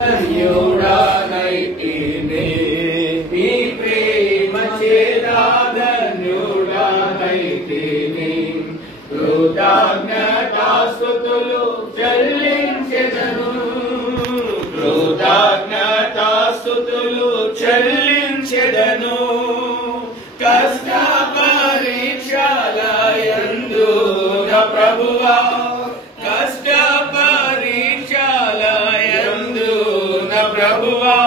ధన్యుడనైతిని నీ ప్రేమ చేదాధన్యుడనైతిని కృతజ్ఞతాస్తుతులు చెల్లించెదను కృతజ్ఞతాస్తుతులు చెల్లించెదను కష్ట పరీక్షలయందు నా ప్రభువా కష్ట పరీక్షలయందు నా ప్రభువా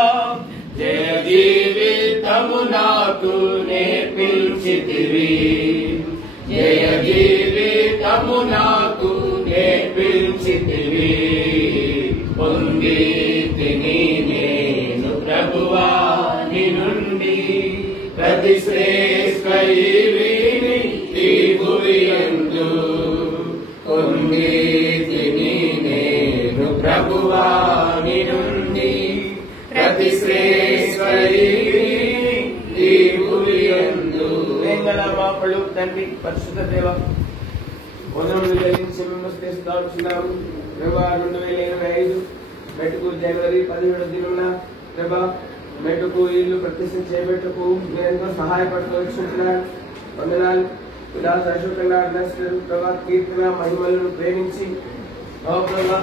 జయ జీవితము నాకు నేర్పించితివి జయ జీవితము నాకు నేర్పించితివి పొందితిని నేను ప్రభువా నీ నుండి ప్రతి శ్రేష్ఠ ఈవిని ఈ భువియందు పొందితిని నేను ప్రభువా నీ నుండి ప్రతి శ్రేష్ఠ ఈవిని ఈ భువియందు. మాపడు తండ్రి పరిశుద్ధ దేవ వందనములు చెల్లించి మేము స్తుతిస్తున్నాము ప్రభా. 2025 మెట్టుకు జనవరి 17వ దినమున ప్రభా మెట్టుకు ఇల్లు ప్రతిష్ఠ చేయబెట్టుకు మీరెంతో సహాయపడుతూ వచ్చింటున్నారు. వందనాలు. విలాస్ అశోకన్నా ప్రభా కీర్తన మహిమలను ప్రేమించి ఓ ప్రభా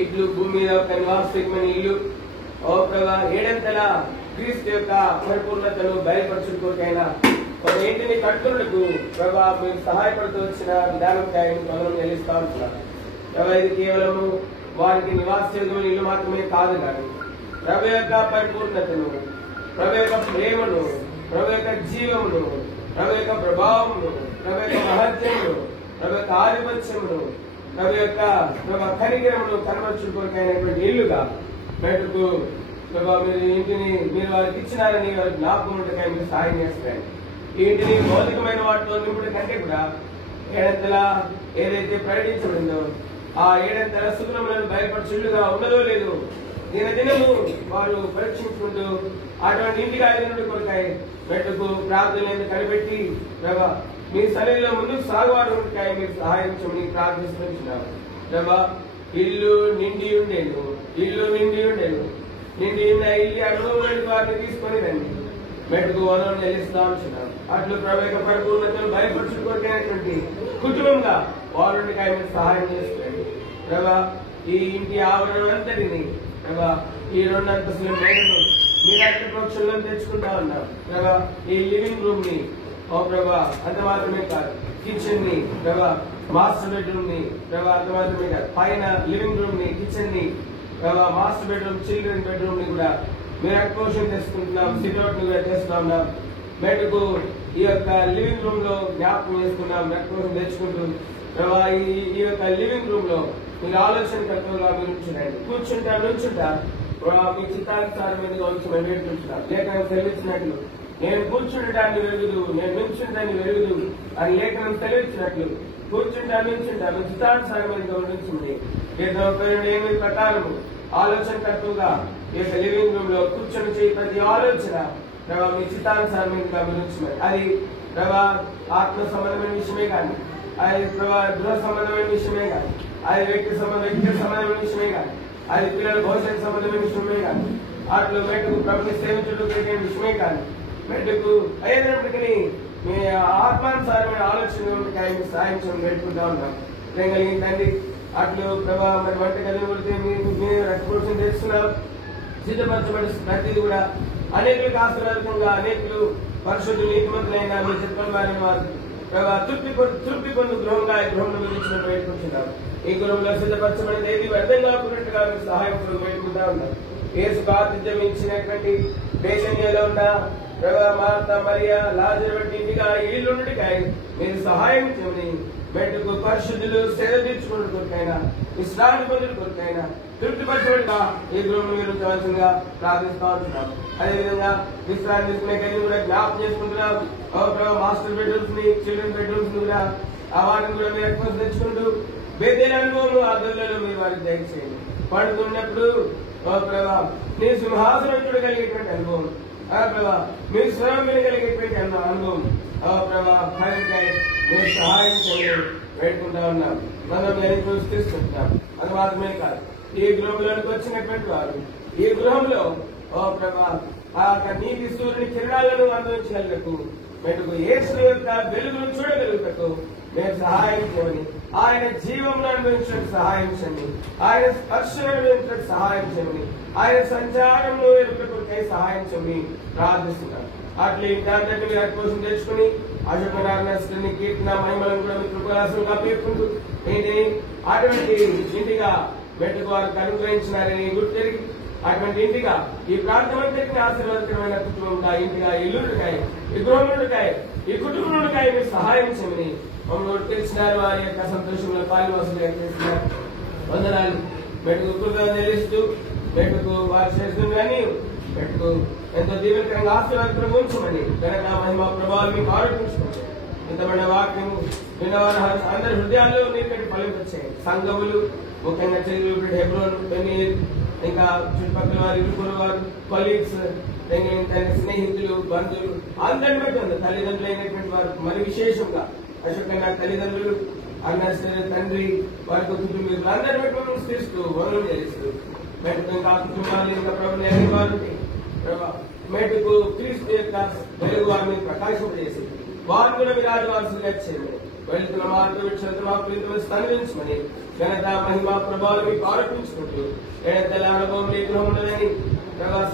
ఇట్లు భూమి మీద ఒక నివాసమైన ఇల్లు ఓ ప్రభా ఏడంతల క్రీస్తు యొక్క పరిపూర్ణతను బయలుపరచుకోకైనా మన ఇంటిని కట్టులకు ప్రభా మీరు సహాయపడుతూ వచ్చిన విధానంకాయ మనం చెల్లిస్తా ఉంటున్నారు ప్రభా. ఇది కేవలము వారికి నివాసయోగ్యమైన ఇల్లు మాత్రమే కాదు కానీ ప్రభు యొక్క పరిపూర్ణతను ప్రభు యొక్క ప్రేమను ప్రభు యొక్క జీవమును ప్రభు యొక్క ప్రభావమును ప్రభు యొక్క మహత్యమును ప్రభు యొక్క ఆధిపత్యమును ప్రభు యొక్క కనికరమును కనబరుచుకోకైనటువంటి ఇల్లుగా మెట్టుకు ప్రభా మీరు ఇంటిని మీరు వారికి ఇచ్చినారని వారికి జ్ఞాపకం ఉంటే మీరు సహాయం చేస్తాయి. ఈ ఇంటిని భౌతికమైన వాటితో నింపుడు కంటే కూడా ఏడంతల ఏదైతే ప్రకటించబడిందో ఆ ఏడంతల సుగుణములను బయలుపరచుగా ఉన్నదో లేదు దినదినము వారు పరీక్షించుకుంటూ అటువంటి ఇంటికి ఆయన కొరకాయ మెట్టుకు ప్రార్థనలను కనిపెట్టి ప్రభా మీ శరీరంలో ముందుకు సాగువాడు మీరు సహాయం చేయమని ప్రార్థిస్తున్నాను ప్రభా. ఇల్లు నిండి ఉండేను ఇల్లు నిండి ఉండేను నిండి ఉన్న ఇల్లు అనుభవం వారిని తీసుకొని రండి మెట్టుకు వనరులు చెల్లిస్తా ఉంటున్నాను. అట్లు ప్రభు యొక్క పరిపూర్ణతను బయలుపరచుకోవడానికి కుటుంబంగా వారిని మీరు సహాయం చేస్తుంది ప్రభా. ఈ ఇంటి ఆవరణ అంతటిని ప్రభా ఈ 2 అంతస్తుల మేడను మీరు ప్రోక్షణలో తెచ్చుకుంటా ఉన్నారు ప్రభా. ఈ లివింగ్ రూమ్ ని ఓ ప్రభా అంత మాత్రమే కాదు కిచెన్ ని ప్రభా మాస్టర్ బెడ్రూమ్ ని ప్రభా అంత మాత్రమే కాదు పైన లివింగ్ రూమ్ ని కిచెన్ ని ప్రభా మాస్టర్ బెడ్రూమ్ చిల్డ్రన్ బెడ్రూమ్ ని కూడా మీరు అక్పోషన్ చేసుకుంటున్నాం సిట్అవుట్ ని కూడా చేస్తా ఉన్నాం. మెట్టుకు ఈ యొక్క లివింగ్ రూమ్ లో జ్ఞాపకం చేసుకున్నాం అక్పోషన్ తెచ్చుకుంటూ ప్రభా ఈ యొక్క లివింగ్ రూమ్ లో మీరు ఆలోచన కర్తలుగా మీరు ఉంచున్నాయండి కూర్చుంటా నుంచుంటా మీ చిత్తానుసారం మీదుగా ఉంచమని వేడుకుంటున్నాం. లేఖనం సెలవిచ్చినట్లు నేను కూర్చుండటాన్ని వెలుగుదు నేను నుంచుంటాన్ని వెలుగుదు అని లేఖనం సెలవిచ్చినట్లు కూర్చుంటా నుంచుంటా మీ చిత్తానుసారం మీదుగా ఉంచుంది. 8 ప్రకారము ఆలోచన కర్తలుగా ఈ యొక్క లివింగ్ రూమ్ లో కూర్చొని చేయి ప్రతి ఆలోచన ప్రభా మీ చిత్తానుసారం మీదుగా మీరు ఉంచున్నాయి. అది ప్రభా ఆత్మ సంబంధమైన విషయమే కానీ అది ప్రభా గృహ సంబంధమైన విషయమే కానీ అది వ్యక్తి సంబంధమైన విషయమే కానీ అది పిల్లల భవిష్యత్ సంబంధమైన విషయమే కానీ అట్లు మెట్టుకు ప్రభుత్వ సేవించడం కలిగిన విషయమే కానీ మెట్టుకు అయ్యేటప్పటికీ మీ ఆత్మానుసారమైన ఆలోచన సాయం చేయడం పెట్టుకుంటా ఉంటాం కలిగిన తండ్రి. అట్లు ప్రభా మరి వంట గదిని కొడితే మీరు రక్తపోషణ చేస్తున్నారు సిద్ధపరచబడి ప్రతిదీ కూడా అనేకులకు ఆశీర్వాదకంగా అనేకులు పరిశుద్ధులు నీతిమంతులైన మీ చిత్రం వారిని వారు ప్రభా తృప్తి పొందు గృహంగా ఈ గృహంలో విధించినట్టు పెట్టుకుంటున్నారు. ఈ గృహంలో సిద్ధపరచబడిన ఏది వ్యర్థం కాకున్నట్టుగా మీరు సహాయం పెట్టుకుంటా ఉన్నారు. యేసుకు ఆతిథ్యం ఇచ్చినటువంటి బేతనీయలో ఉన్న ప్రభా మార్త మరియా లాజరు వంటి ఇంటిగా ఇల్లుండికాయ మీరు సహాయం చేయమని మెట్టుకు పరిశుద్ధులు సేవ తీర్చుకున్న కొరకైనా విశ్రాంతి పొందిన కొరకైనా తృప్తిపరచబడిగా ఈ గృహం మీరు ఉంచవలసిందిగా ప్రార్థిస్తా ఉంటున్నాం. అదేవిధంగా విశ్రాంతి తీసుకునే గది కూడా జ్ఞాపకం చేసుకుంటున్నాం. మాస్టర్ బెడ్రూమ్స్ ని చిల్డ్రన్ బెడ్రూమ్స్ ని కూడా ఆ వాటిని కూడా మీరు ఎక్కువ తెచ్చుకుంటూ బేదేల అనుభవం ఆ గదులలో మీరు వారికి దయచేయండి. పడుతున్నప్పుడు ప్రభా నీ సింహాసనం చూడగలిగేటువంటి అనుభవం ప్రభా మీరు స్వరం వినగలిగేటువంటి అనుభవం ప్రభా మీరు సహాయం చేయండి వేడుకుంటా ఉన్నాం. మనం తీసుకుంటున్నాం. అది మాత్రమే కాదు ఈ గృహంలోకి వచ్చినటువంటి వారు ఈ గృహంలో ఓ ప్రభా ఆ నీతి సూర్యుని కిరణాలను అనుభవించేందుకు మెటుకు యేసు యొక్క వెలుగును చూడగలుగుటకు మేము సహాయం చేయమని, ఆయన జీవంలో అనుభవించడానికి సహాయం చేయమని, ఆయన స్పర్శను అనుభవించడానికి సహాయం చేయమని, ఆయన సంచారంలో ఎదుగుటకై సహాయం చేయమని ప్రార్థిస్తున్నాం. అట్లా దాంట్లో మీరు కోసం తెచ్చుకుని అశోకనారాయణ కీర్తన మహిమలను కూడా మీ కృపలాసంగా పేర్కొంటూ ఏంటి అటువంటి ఇంటిగా మెట్టుకు వారికి అనుగ్రహించినారని గుర్తెరిగి అటువంటి ఇంటిగా ఈ ప్రాంతమంతటిని ఆశీర్వాదకరమైన కుటుంబంగా ఇంటిగా ఇల్లుండుకాయ, ఈ గృహముండుకాయ, ఈ కుటుంబండుకాయ మీరు సహాయం చేయమని మమ్మల్ని తెలిసినారు. వారి యొక్క సంతోషంలో పాల్వాసులు చేస్తున్నారు. వందనాలు. మెట్టుకు కృతజ్ఞతలు చెల్లిస్తూ మెట్టుకు వారి శరీరం కానీ మెట్టుకు ఎంతో దీవెనకరంగా ఆశీర్వాదకరంగా ఉంచమని ఘనత మహిమ ప్రభావాలు మీకు ఆరోపించుకోండి. ఇంతమైన వాక్యం విన్నవారు అందరి హృదయాల్లో నీకటి ఫలింపచ్చాయి. సంఘములు ముఖ్యంగా చెల్లి హెబ్రోన్ పెనీర్ ఇంకా చుట్టుపక్కల వారు ఇరుకురు వారు కొలీగ్స్ స్నేహితులు బంధువులు అందరిని బట్టి ఉంది. తల్లిదండ్రులు అయినటువంటి వారు మరి విశేషంగా అశోకంగా తల్లిదండ్రులు అన్న తండ్రి వారి కుటుంబీకులు అందరి బట్టి మనం స్థిరిస్తూ వనరులు చేస్తూ ఇంకా కుటుంబాలు ఇంకా ప్రభుత్వ వారికి మెటుకు క్రీస్తు యొక్క వెలుగు వారి మీద ప్రకాశింపజేసి వారు కూడా విరాజవాసులుగా చేయండి. వెళ్తున్న మార్గం స్థానించమని ఘనత మహిమ ప్రభావాలు మీకు ఆరోపించుకుంటూ ఏడతల అనుభవం మీ గృహం ఉన్నదని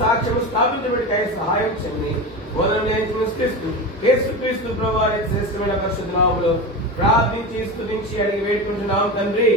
సాక్ష్యం స్థాపించబడికాయ సహాయం చేయమని క్రీస్తు ప్రభావ శ్రేష్టమైన పరిశుద్ధ నామములో ప్రార్థించి స్తుతించి అడిగి వేడుకుంటున్నాం తండ్రి.